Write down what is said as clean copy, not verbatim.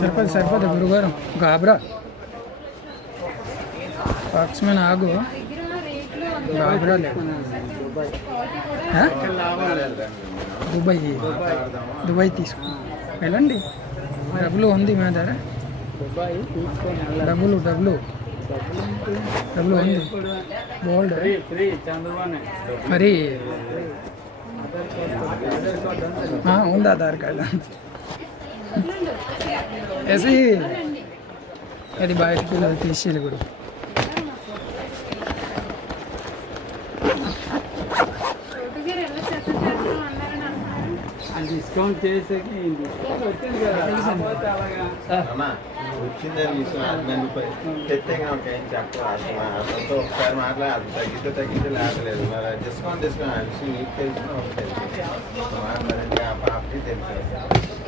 సరిపోదు గురుగారు గాబరా పక్షమైన ఆగు గాబరా లేదు దుబాయ్ తీసుకో వెళ్ళండి డబ్బులు ఉంది మా దగ్గర డబ్బులు ఉంది గోల్డ్ మరి ఉంది ఆధార్ కార్డు వేసి అది బయటకు తీసేయాలి కూడా డిస్కౌంట్ చేసేకి వచ్చిందని తీసుకుని తెత్తగా ఉంటాయని చెప్పడంతో ఒకసారి మాట్లాడాలి తగ్గితే లేకలేదు మరి డిస్కౌంట్ తీసుకుని ఆ విషయం నీకు తెలిసిన ఒక తెలుసు మాట్లాడండి ఆ పాపకి తెలుసు